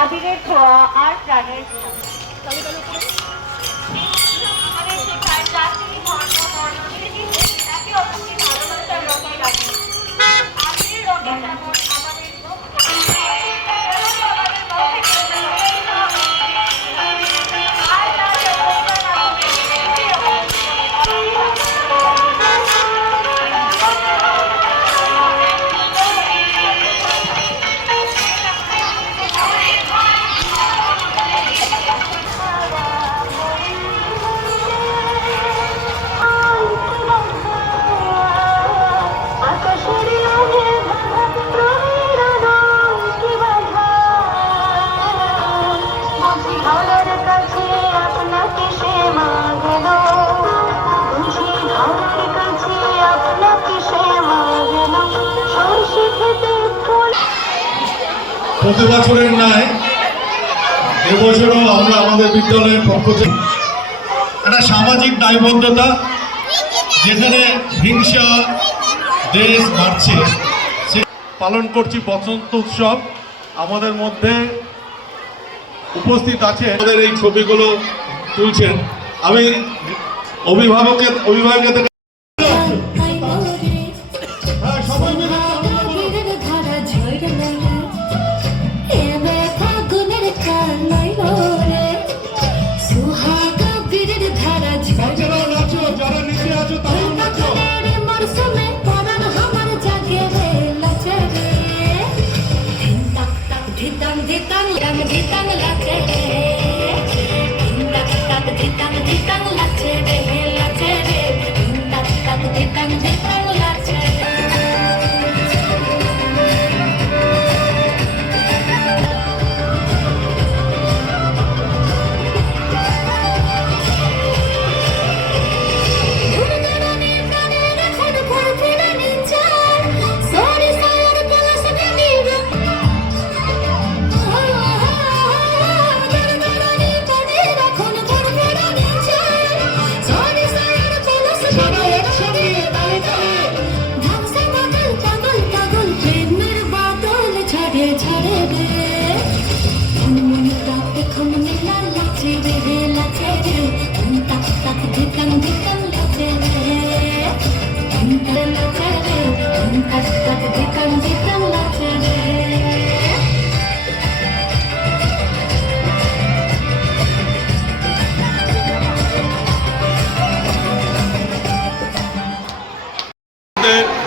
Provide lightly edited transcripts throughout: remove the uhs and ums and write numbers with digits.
আবিরের ছোঁয়া আর প্রাণের একে অপরকে ভালোবাসার রঙে রাখে। আবিরের রঙে যেমন আমাদের প্রতি বছরের ন্যায় এবছরও আমরা আমাদের বিদ্যালয়ের পক্ষ থেকে একটা সামাজিক দায়বদ্ধতা, যেখানে হিংসা দেশ বাড়ছে, সে পালন করছি বসন্ত উৎসব। আমাদের মধ্যে উপস্থিত আছে, আমাদের এই ছবিগুলো তুলছেন। আমি অভিভাবকের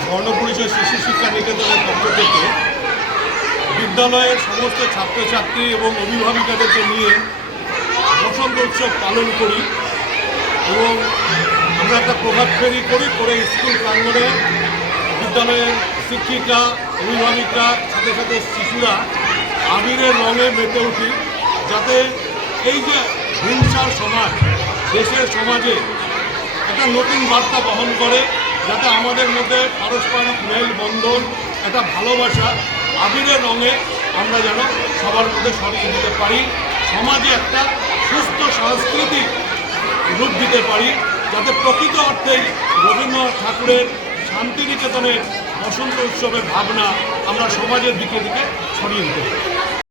বর্ণপরিচয় শিশু শিক্ষা নিকেতনের পক্ষ থেকে বিদ্যালয়ের সমস্ত ছাত্রছাত্রী এবং অভিভাবিকাদেরকে নিয়ে বসন্ত উৎসব পালন করি এবং আমরা একটা প্রভাত ফেরি করে স্কুল প্রাঙ্গণে বিদ্যালয়ের শিক্ষিকা, অভিভাবিকরা, সাথে সাথে শিশুরা আবিরের রঙে মেতে উঠি, যাতে এই যে হিংসার সমাজ দেশের সমাজে একটা নতুন বার্তা বহন করে, যাতে আমাদের মধ্যে পারস্পরিক মেলবন্ধন, একটা ভালোবাসা আবিরের রঙে আমরা যেন সবার মধ্যে সরিয়ে দিতে পারি, সমাজে একটা সুস্থ সাংস্কৃতিক রূপ দিতে পারি, যাতে প্রকৃত অর্থেই রবীন্দ্রনাথ ঠাকুরের শান্তিনিকেতনের বসন্ত উৎসবের ভাবনা আমরা সমাজের দিকে ছড়িয়ে দিতে পারি।